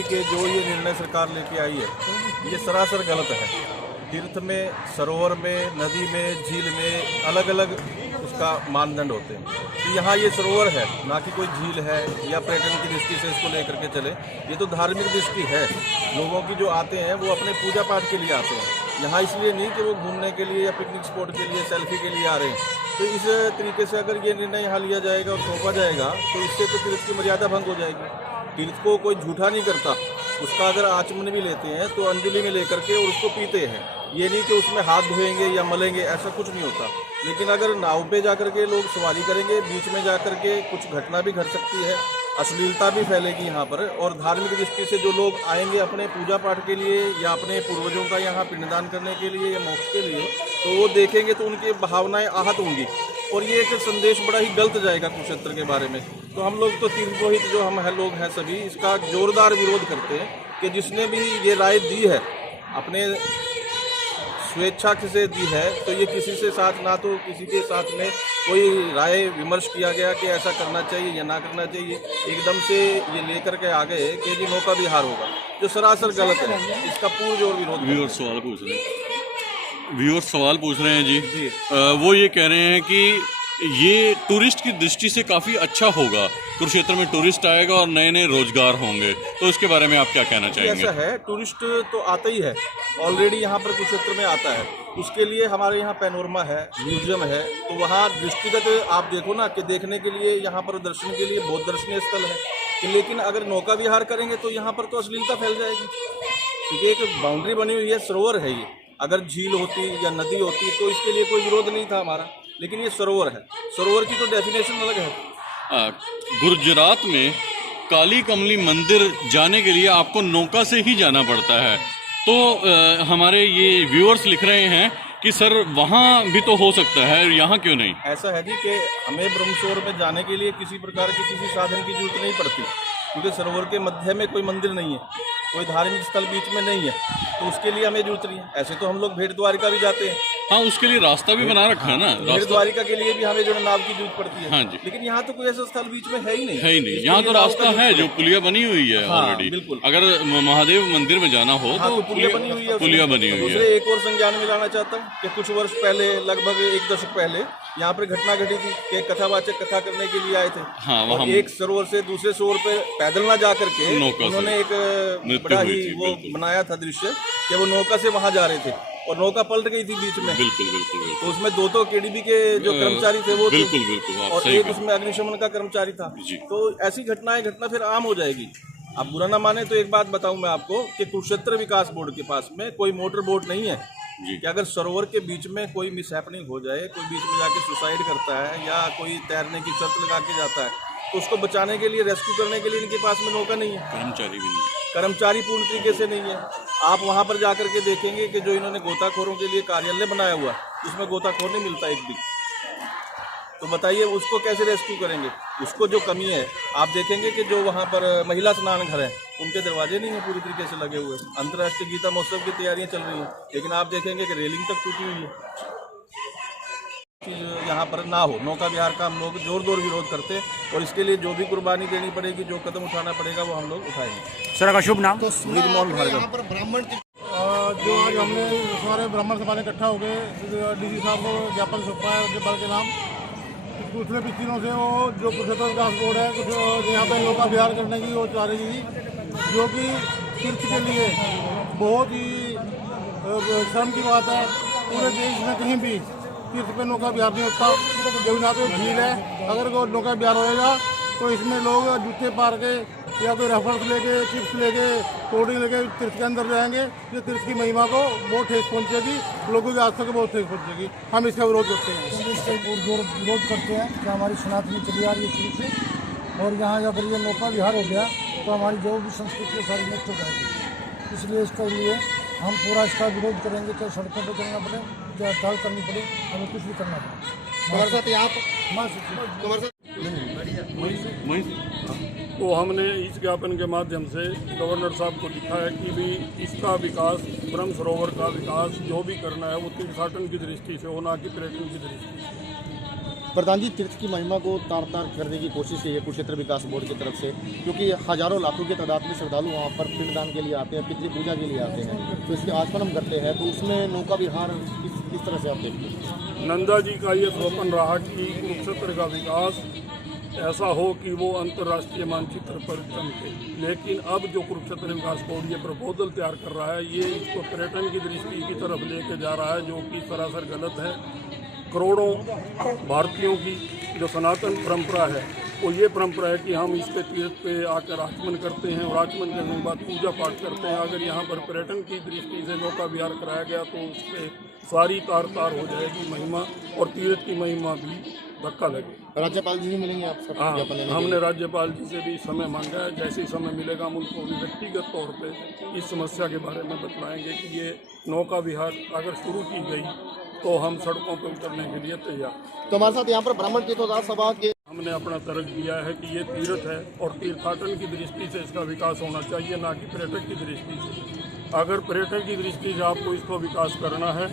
जी के जो ये निर्णय सरकार लेके आई है ये सरासर गलत है। तीर्थ में, सरोवर में, नदी में, झील में अलग अलग उसका मानदंड होते हैं। तो यहाँ ये सरोवर है, ना कि कोई झील है या पर्यटन की दृष्टि से इसको लेकर के चले। ये तो धार्मिक दृष्टि है। लोगों की जो आते हैं वो अपने पूजा पाठ के लिए आते हैं यहाँ, इसलिए नहीं कि वो घूमने के लिए या पिकनिक स्पॉट के लिए, सेल्फी के लिए आ रहे हैं। तो इस तरीके से अगर ये निर्णय यहाँ लिया जाएगा और सौंपा जाएगा तो इससे तो तीर्थ की मर्यादा भंग हो जाएगी। तीर्थ को कोई झूठा नहीं करता, उसका अगर आचमन भी लेते हैं तो अंजलि में लेकर के और उसको पीते हैं। ये नहीं कि उसमें हाथ धोएंगे या मलेंगे, ऐसा कुछ नहीं होता। लेकिन अगर नाव पे जाकर के लोग सवारी करेंगे, बीच में जाकर के कुछ घटना भी घट सकती है, अश्लीलता भी फैलेगी यहाँ पर। और धार्मिक दृष्टि से जो लोग आएंगे अपने पूजा पाठ के लिए या अपने पूर्वजों का यहाँ पिंडदान करने के लिए या मोक्ष के लिए, तो वो देखेंगे तो उनकी भावनाएं आहत होंगी और ये एक संदेश बड़ा ही गलत जाएगा कुरुक्षेत्र के बारे में। तो हम लोग तो तीर्थपुरोहित जो हम है लोग हैं सभी इसका जोरदार विरोध करते हैं कि जिसने भी ये राय दी है अपने स्वेच्छा से दी है, तो ये किसी से साथ ना तो किसी के साथ में कोई राय विमर्श किया गया कि ऐसा करना चाहिए या ना करना चाहिए। एकदम से ये लेकर के आ गए कि जी नौका विहार होगा, जो सरासर गलत है। इसका पूर्वजोर विरोध। व्यूअर्स सवाल पूछ रहे हैं जी। वो ये कह रहे हैं कि ये टूरिस्ट की दृष्टि से काफ़ी अच्छा होगा, कुरुक्षेत्र में टूरिस्ट आएगा और नए नए रोजगार होंगे, तो इसके बारे में आप क्या कहना चाहेंगे? ऐसा है, टूरिस्ट तो आता ही है, ऑलरेडी यहाँ पर कुरुक्षेत्र में आता है। उसके लिए हमारे यहाँ पैनोरमा है, म्यूजियम है, तो वहाँ दृष्टिगत आप देखो ना कि देखने के लिए यहाँ पर दर्शन के लिए बहुत दर्शनीय स्थल है। लेकिन अगर नौका विहार करेंगे तो यहाँ पर तो अश्लीलता फैल जाएगी, क्योंकि एक बाउंड्री बनी हुई है, सरोवर है ये। अगर झील होती या नदी होती तो इसके लिए कोई विरोध नहीं था हमारा, लेकिन ये सरोवर है, सरोवर की तो डेफिनेशन अलग है। गुजरात में काली कमली मंदिर जाने के लिए आपको नौका से ही जाना पड़ता है, तो हमारे ये व्यूअर्स लिख रहे हैं कि सर वहाँ भी तो हो सकता है, यहाँ क्यों नहीं? ऐसा है जी कि हमें ब्रह्मसरोवर में जाने के लिए किसी प्रकार की किसी साधन की जरूरत नहीं पड़ती, क्योंकि सरोवर के मध्य में कोई मंदिर नहीं है, कोई धार्मिक स्थल बीच में नहीं है, तो उसके लिए हमें जरूरत नहीं है। ऐसे तो हम लोग भेड़ द्वारिका भी जाते हैं। हाँ, उसके लिए रास्ता भी बना रखा है ना। भेड़ द्वारिका के लिए भी हमें जो नाव की जरूरत पड़ती है। हाँ जी। लेकिन यहाँ तो कोई ऐसा स्थल बीच में है ही नहीं। यहाँ तो रास्ता है, जो पुलिया बनी हुई है ऑलरेडी। बिल्कुल। अगर महादेव मंदिर में जाना हो तो पुलिया बनी हुई है। पुलिया बनी हुई है। दूसरे एक और संज्ञान में लाना चाहता हूँ कि कुछ वर्ष पहले, लगभग 1 दशक पहले, यहाँ पर घटना घटी थी कि कथावाचक कथा करने के लिए आए थे। हाँ, और एक सरोवर से दूसरे सरोवर पे पैदल ना जा करके उन्होंने एक बड़ा ही वो बनाया था दृश्य कि वो नौका से वहां जा रहे थे और नौका पलट गई थी बीच में। बिल्कुल। तो उसमें दो केडीबी के जो कर्मचारी थे वो बिल्कुल और एक उसमें अग्निशमन का कर्मचारी था। तो ऐसी घटना फिर आम हो जाएगी। आप बुरा ना माने तो एक बात बताऊं मैं आपको कि कुरुक्षेत्र विकास बोर्ड के पास में कोई मोटर बोट नहीं है कि अगर सरोवर के बीच में कोई मिसहैपनिंग हो जाए, कोई बीच में जाके सुसाइड करता है या कोई तैरने की शर्त लगा के जाता है, तो उसको बचाने के लिए, रेस्क्यू करने के लिए इनके पास में नौका नहीं है, कर्मचारी भी नहीं है, कर्मचारी पूर्ण तरीके से नहीं है। आप वहाँ पर जाकर के देखेंगे कि जो इन्होंने गोताखोरों के लिए कार्यालय बनाया हुआ उसमें गोताखोर नहीं मिलता एक भी। तो बताइए उसको कैसे रेस्क्यू करेंगे? उसको जो कमी है, आप देखेंगे कि जो वहाँ पर महिला स्नान घर है उनके दरवाजे नहीं है पूरी तरीके से लगे हुए। अंतर्राष्ट्रीय गीता महोत्सव की तैयारियां चल रही हैं, लेकिन आप देखेंगे कि रेलिंग तक टूटी हुई है। यहाँ पर ना हो, नौका विहार का हम लोग जोर विरोध करते हैं और इसके लिए जो भी कुर्बानी देनी पड़ेगी, जो कदम उठाना पड़ेगा वो हम लोग उठाएंगे। सर का शुभ नाम? तो ब्रिजमोहन भार्गव। जो आज हमने सारे ब्राह्मण सभा ने इकट्ठा हो गए डीसी साहब को ज्ञापन सौंपा है राज्यपाल के नाम। पिछले 20 दिनों से वो जो कुरुक्षेत्र विकास बोर्ड है कुछ यहाँ पर नौका विहार करने की वो चाह रही थी, जो कि तीर्थ के लिए बहुत ही शर्म की बात है। पूरे देश में कहीं भी तीर्थ पे नौका विहार नहीं होता। जब यहाँ पे झील है, अगर वो नौका विहार होएगा तो इसमें लोग जूते पार के या कोई रेफर्स लेके, चिप्स लेके, कोल्ड ड्रिंक लेके तीर्थ के अंदर जाएंगे। ये तीर्थ की महिमा को बहुत ठेस पहुँचेगी, लोगों की आस्था को बहुत ठेस पहुँचेगी। हम इसका विरोध करते हैं। इससे विरोध करते हैं कि हमारी सनातनी चली आ रही है शुरू से, और यहाँ अगर ये नौका विहार हो गया तो हमारी जो भी संस्कृति है सारी नष्ट हो जाएगी। इसलिए इसके लिए हम पूरा इसका विरोध करेंगे, चाहे सड़कों पर चलना पड़े, चाहे हड़ताल करनी पड़े, हमें कुछ भी करना पड़े। तो हमने इस ज्ञापन के माध्यम से गवर्नर साहब को लिखा है कि भी इसका विकास, ब्रह्म सरोवर का विकास जो भी करना है वो तीर्थाटन की दृष्टि से हो, ना कि पर्यटन की दृष्टि से। प्रधान जी, तीर्थ की महिमा को तार तार करने की कोशिश की है कुरुक्षेत्र विकास बोर्ड की तरफ से, क्योंकि हजारों लाखों की तादाद में श्रद्धालु वहाँ पर पिंडदान के लिए आते हैं, पितृ पूजा के लिए आते हैं, तो इसके आचमन हम करते हैं, तो उसमें नौका विहार किस तरह से आप देखते हैं? नंदा जी का ये स्वप्न रहा कि कुरुक्षेत्र का विकास ऐसा हो कि वो अंतर्राष्ट्रीय मानचित्र पर चमके, लेकिन अब जो कुरुक्षेत्र विकास बोर्ड ये प्रपोजल तैयार कर रहा है, ये इसको पर्यटन की दृष्टि की तरफ लेके जा रहा है, जो कि सरासर गलत है। करोड़ों भारतीयों की जो सनातन परंपरा है वो ये परंपरा है कि हम इसके तीर्थ पे आकर आचमन करते हैं और आचमन करने के बाद पूजा पाठ करते हैं। अगर यहाँ पर पर्यटन की दृष्टि से नौका विहार कराया गया तो उससे सारी तार तार हो जाएगी महिमा, और तीर्थ की महिमा भी धक्का लगे। राज्यपाल जी भी मिलेंगे आप सब? हाँ, हमने राज्यपाल जी से भी समय मांगा है, जैसे ही समय मिलेगा हम उनको भी व्यक्तिगत तौर पे इस समस्या के बारे में बतलाएंगे कि ये नौका विहार अगर शुरू की गई तो हम सड़कों पर उतरने के लिए तैयार। तो हमारे साथ यहाँ पर ब्राह्मण तीर्थोद्धार सभा के हमने अपना तर्क दिया है कि ये तीर्थ है और तीर्थाटन की दृष्टि से इसका विकास होना चाहिए, ना कि पर्यटक की दृष्टि से। अगर पर्यटक की दृष्टि से आपको इसको विकास करना है